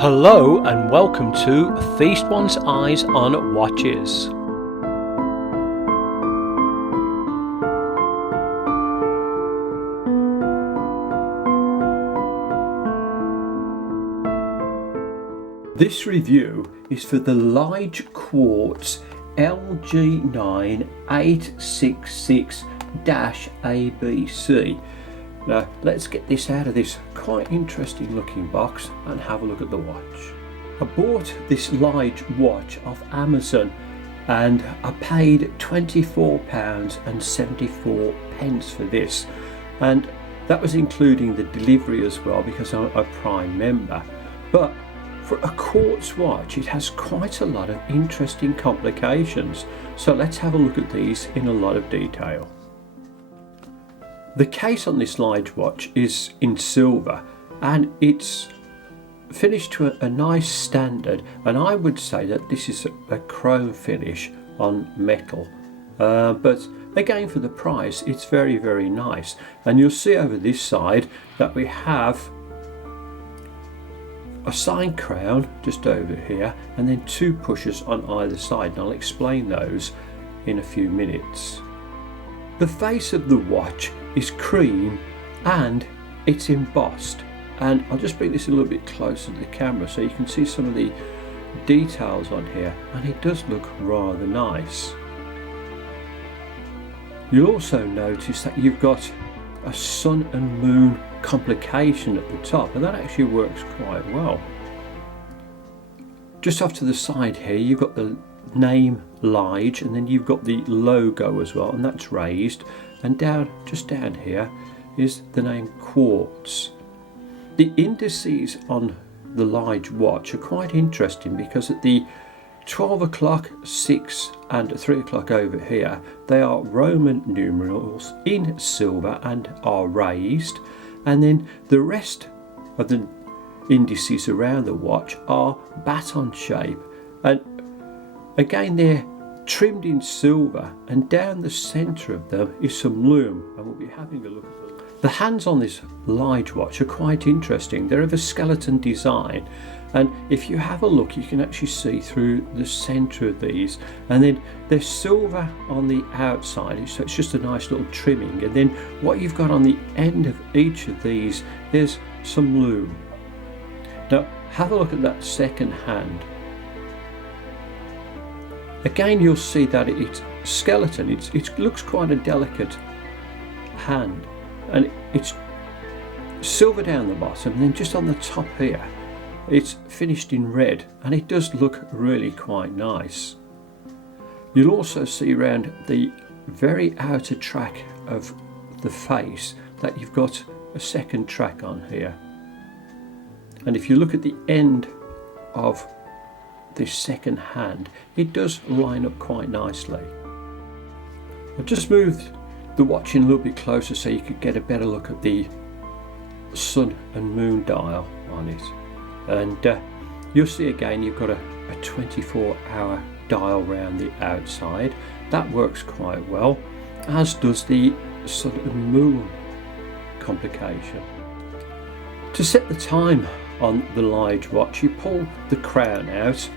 Hello and welcome to Feast One's Eyes on Watches. This review is for the Lige Quatz LG9-866-ABC. Now let's get this out of this quite interesting looking box and have a look at the watch. I bought this Lige watch off Amazon and I paid £24.74 for this, and that was including the delivery as well because I'm a Prime member. But for a quartz watch it has quite a lot of interesting complications, so let's have a look at these in a lot of detail. The case on this Lige watch is in silver and it's finished to a nice standard, and I would say that this is a chrome finish on metal, but again for the price it's very nice. And you'll see over this side that we have a sign crown just over here and then two pushers on either side, and I'll explain those in a few minutes. The face of the watch is cream and it's embossed, and I'll just bring this a little bit closer to the camera so you can see some of the details on here, and it does look rather nice. You'll also notice that you've got a sun and moon complication at the top, and that actually works quite well. Just off to the side here you've got the name Lige, and then you've got the logo as well, and that's raised, and just down here is the name Quartz. The indices on the Lige watch are quite interesting because at the 12 o'clock, 6 and 3 o'clock over here they are Roman numerals in silver and are raised, and then the rest of the indices around the watch are baton shape, and again they're trimmed in silver, and down the centre of them is some lume, and we'll be having a look at them. The hands on this Lige watch are quite interesting. They're of a skeleton design, and if you have a look you can actually see through the centre of these, and then they're silver on the outside, so it's just a nice little trimming, and then what you've got on the end of each of these is some lume. Now have a look at that second hand. Again you'll see that it's skeleton, it looks quite a delicate hand, and it's silver down the bottom, and then just on the top here it's finished in red, and it does look really quite nice. You'll also see around the very outer track of the face that you've got a second track on here, and if you look at the end of this second hand it does line up quite nicely. I've just moved the watch in a little bit closer so you could get a better look at the sun and moon dial on it, and you'll see again you've got a 24-hour dial round the outside. That works quite well, as does the sun and moon complication. To set the time on the Lige watch you pull the crown out,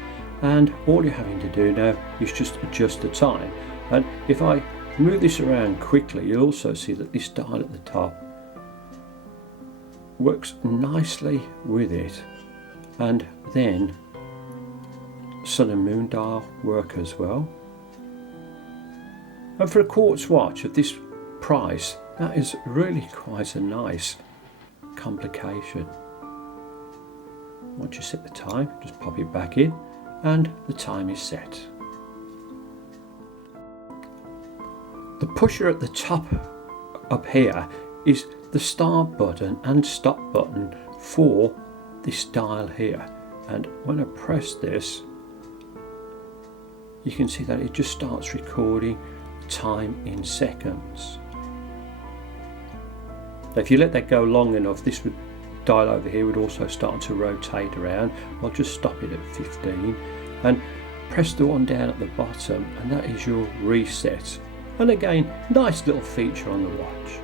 and all you're having to do now is just adjust the time, and if I move this around quickly you'll also see that this dial at the top works nicely with it, and then sun and moon dial work as well. And for a quartz watch of this price that is really quite a nice complication. Once you set the time just pop it back in and the time is set. The pusher at the top up here is the start button and stop button for this dial here, and when I press this you can see that it just starts recording time in seconds. Now if you let that go long enough this dial over here would also start to rotate around. I'll just stop it at 15 and press the one down at the bottom, and that is your reset. And again, nice little feature on the watch.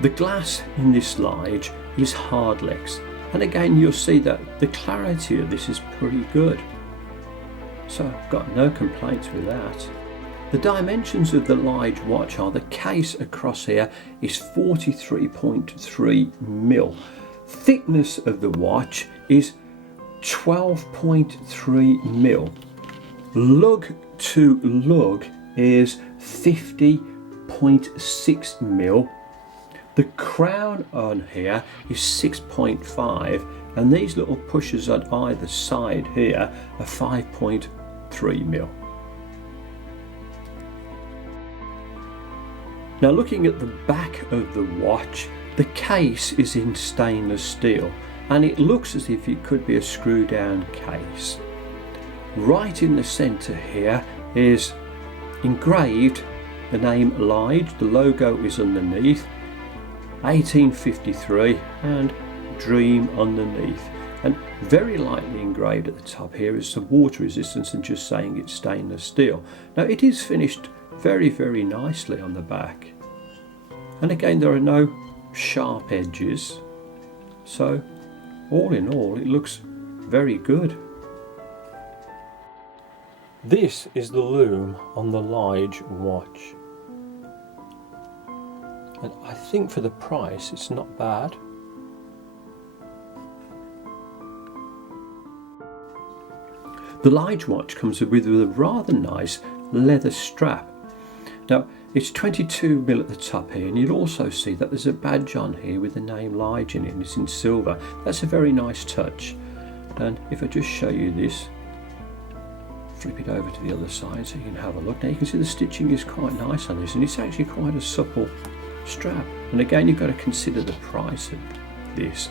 The glass in this Lige is Hardlex, And again, you'll see that the clarity of this is pretty good. So I've got no complaints with that. The dimensions of the Lige watch are the case across here is 43.3mm. Thickness of the watch is 12.3mm. Lug to lug is 50.6mm. The crown on here is 6.5, and these little pushers on either side here are 5.3mm. Now, looking at the back of the watch, the case is in stainless steel, and it looks as if it could be a screw down case. Right in the centre here is engraved the name Lige, the logo is underneath, 1853, and Dream underneath, and very lightly engraved at the top here is some water resistance and just saying it's stainless steel. Now, it is finished very, very nicely on the back, and again there are no sharp edges, so all in all it looks very good. This is the loom on the Lige watch, and I think for the price it's not bad. The Lige watch comes with a rather nice leather strap. Now, it's 22mm at the top here, and you'll also see that there's a badge on here with the name Lige in it, and it's in silver. That's a very nice touch. And if I just show you this, flip it over to the other side so you can have a look. Now you can see the stitching is quite nice on this, and it's actually quite a supple strap. And again, you've got to consider the price of this.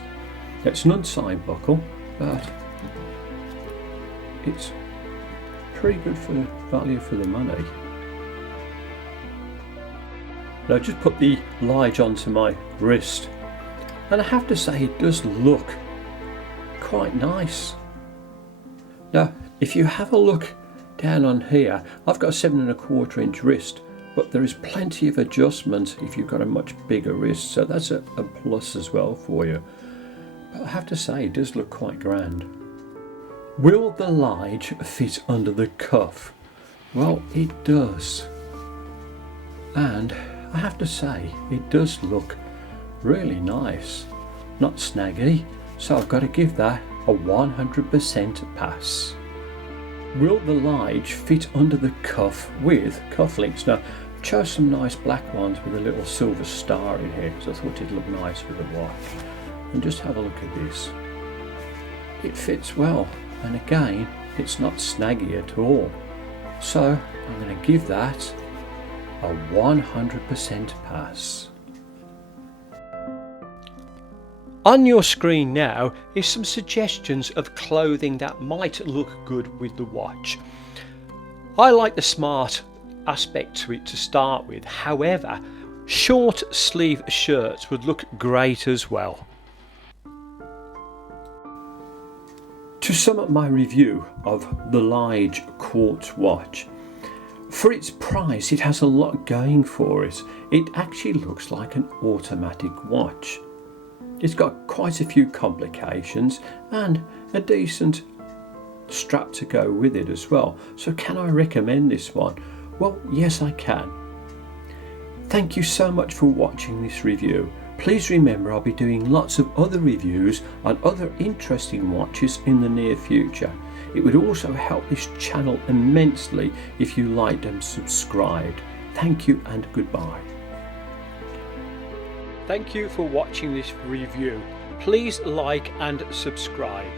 It's an unsigned buckle, but it's pretty good for value for the money. Now, I just put the Lige onto my wrist, and I have to say it does look quite nice. Now, if you have a look down on here, I've got a 7¼ inch wrist, but there is plenty of adjustment if you've got a much bigger wrist, so that's a plus as well for you. But I have to say it does look quite grand. Will the Lige fit under the cuff? Well, it does, and I have to say it does look really nice, not snaggy, so I've got to give that a 100% pass. Will the Lige fit under the cuff with cufflinks? Now, I chose some nice black ones with a little silver star in here because I thought it'd look nice with a watch. And just have a look at this. It fits well, and again, it's not snaggy at all. So I'm going to give that a 100% pass. On your screen now is some suggestions of clothing that might look good with the watch. I like the smart aspect to it to start with, however, short sleeve shirts would look great as well. To sum up my review of the Lige Quatz watch, for its price it has a lot going for it. It actually looks like an automatic watch. It's got quite a few complications and a decent strap to go with it as well. So can I recommend this one? Well, yes I can. Thank you so much for watching this review. Please remember I'll be doing lots of other reviews on other interesting watches in the near future. It would also help this channel immensely if you liked and subscribed. Thank you and goodbye. Thank you for watching this review. Please like and subscribe.